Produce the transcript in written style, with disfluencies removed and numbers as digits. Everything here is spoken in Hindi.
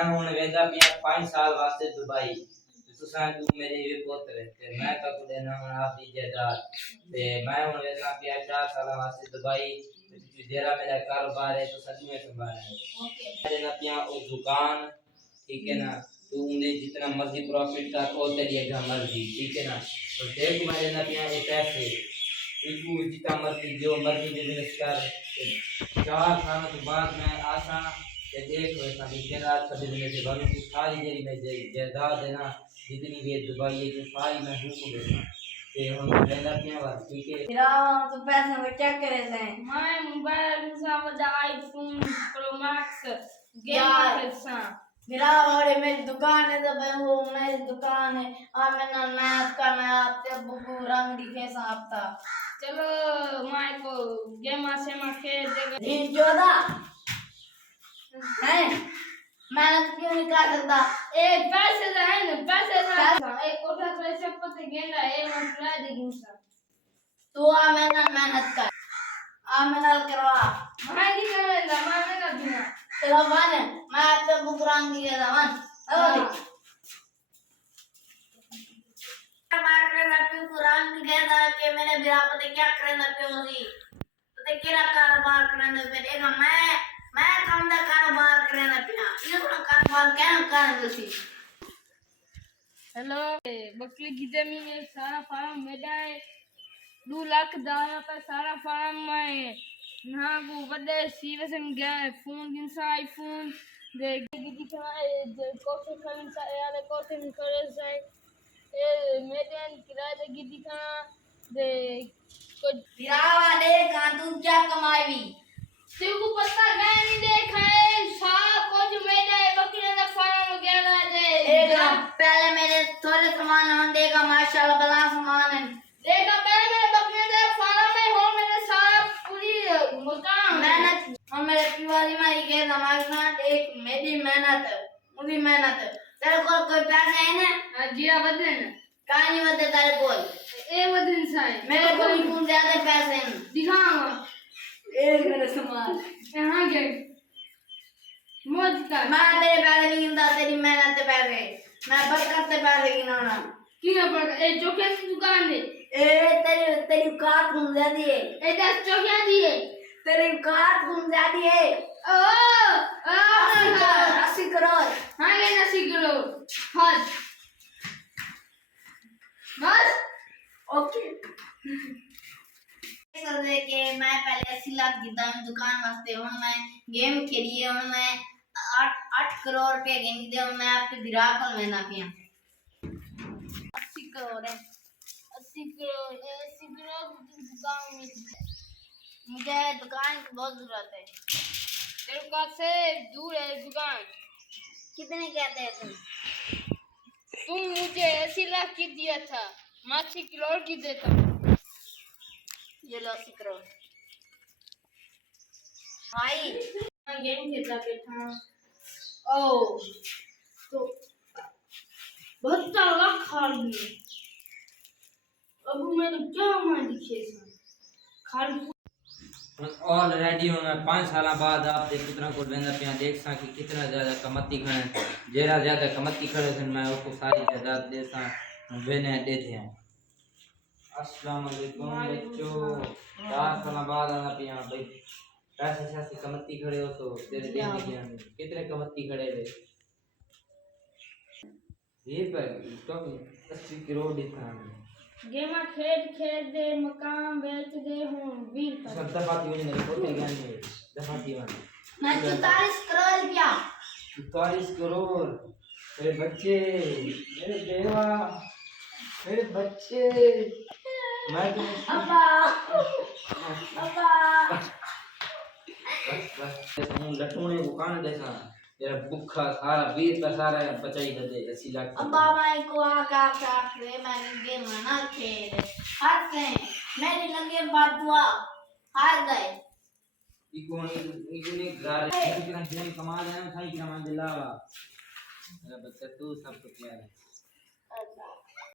मैं हूं वेंदा पिया 5 साल वास्ते दुबई तुसा तू मेरे वे पोतरे ते मैं तो को देना हूं आप दी जायदाद ते मैं हूं वेंदा पिया 4 साल वास्ते दुबई ते जेरा मेरा कारोबार है तो सच में संभालना है ओके मेरे ना पिया ओ दुकान ठीक है ना तू उन्हें जितना मर्जी प्रॉफिट का ओ तेरी जगह मर्जी ठीक है ना तो देख मेरे ना पिया एक पैसे तू जितना मर्जी जो मर्जी बिजनेस कर 4 साल के बाद मैं आसा ये देख सारी तेरा अच्छा बिजनेस है बाकी तू सारी तेरी में जायदाद है ना जितनी भी दुबई है तो सारी मैं हूं देना ते हम रहना क्या बात ठीक है मेरा तो पैसा में क्या करे से मैं मोबाइल सा वदा आईफोन प्रो मैक्स गेम खेलसा मेरा और मेरी दुकान है तो मैं वो मेरी दुकान है आ मैंने मैथ का मैं आपके बुक रंग दिखे साहब चलो माय को गेम से मैं खेल देगा रीत जोदा है मेहनत क्यों नहीं कर सकता एक पैसे है ना पैसे एक कोठा से चप्पल गेंदा ए मैं ट्राई देगी सर तू आ मैंने मेहनत कर आ मैंने करवा मैं नहीं करेगा मैं कर दूंगा चलो वन मैं आपके बुक रंग दिखेगा वन मार करना पे कुरान दिखेगा कि मैंने बिना पता क्या करना पे होगी तो तेरा कारोबार करने पे देखा मैं काम दा कारोबार करना पिया ये थोड़ा कारोबार क्या करना तुसी हेलो बकरी की जमीन में सारा फार्म मेरा है 2 लाख दाया पर सारा फार्म में ना को बड़े सीरियस में गया फोन जिनसा आईफोन दे गिदी का कोसे खन सा यार कोसे में करे से ए मेडन किराए दे गिदी का दे को बिरावा दे का तू क्या कमाई तेरे को पता है नहीं देखा है सारा कुछ मेरा है बकरी का फार्म गया दे देखा पहले मेरे थोड़े सामान हों देखा माशाल्लाह बड़ा सामान है देखा पहले मेरे बकरी का फार्म में हो मेरे सारा पूरी मकान मेहनत हम मेरे पिवाली मारी के नमाज ना एक मेरी मेहनत मुझे मेहनत तेरे को कोई पैसे है ना जीरा बदन कहानी बता तेरे को ए बदन साई मेरे को भी कौन ज्यादा पैसे हैं दिखाऊंगा एक मेरे सामान यहाँ गए मौज का मैं तेरे पैसे नहीं गिनता तेरी मेहनत से पैसे मैं बरकत से पैसे गिनाना क्यों पर ए चौके की दुकान है ए तेरी कार घूम जाती है ए 10 चौकियां दिए तेरी कार घूम जाती है ओ 80 करोड़ हाँ ये 80 किलो हद बस ओके कर दे के मैं पहले 80 लाख जीता हूं दुकान वास्ते हूं मैं गेम खेली हूं मैं 8 करोड़ रुपए गिन दे हूं मैं आपके विराट को लेना पिया 80 करोड़ है 80 किलो दुकान में मुझे दुकान की बहुत जरूरत है तेरे पास से दूर है दुकान कितने कहते हैं तुम मुझे 80 लाख की दिया था मैं 80 करोड़ की देता हूँ ये लो 80 करोड़ भाई मैं गेम खेलता बैठा ओ तो 72 लाख खा लिए अब मैंने क्या मान दिखे खाली ऑलरेडी मैं 5 साल बाद आप दे पुत्रा को वेंदा पिया देख सा कि कितना ज्यादा कमती खणे जेरा ज्यादा कमती खणे सन मैं उसको सारी जायदाद दे सा वेने दे थे अस्सलाम वालेकुम बच्चों 4 साल बाद आना पिया भाई पैसे से कमती खड़े हो तो तेरे देने की हम कितने कमती खड़े रे ये पर तो 80 करोड़ दिखा गेम खेल दे मकान बेच दे हूं 20 सब दफाती होने मेरे को ते ज्ञान में दफाती वाला मैं 44 करोड़ रुपया 44 करोड़ मेरे बच्चे मेरे देवा मेरे बच्चे मैं अब्बा अब्बा बस हूं लटूने को कान देसा तेरा भूखा सारा वीर का सारा बचाई दे 80 लाख अब्बा भाई को आका रे मैं गेम ना खेल हार से मेरी लगे बात दुआ हार गए इकोने घर कितना दिन कमा रहे हैं भाई कमा दिलावा मेरा बच्चा तू सब कुछ यार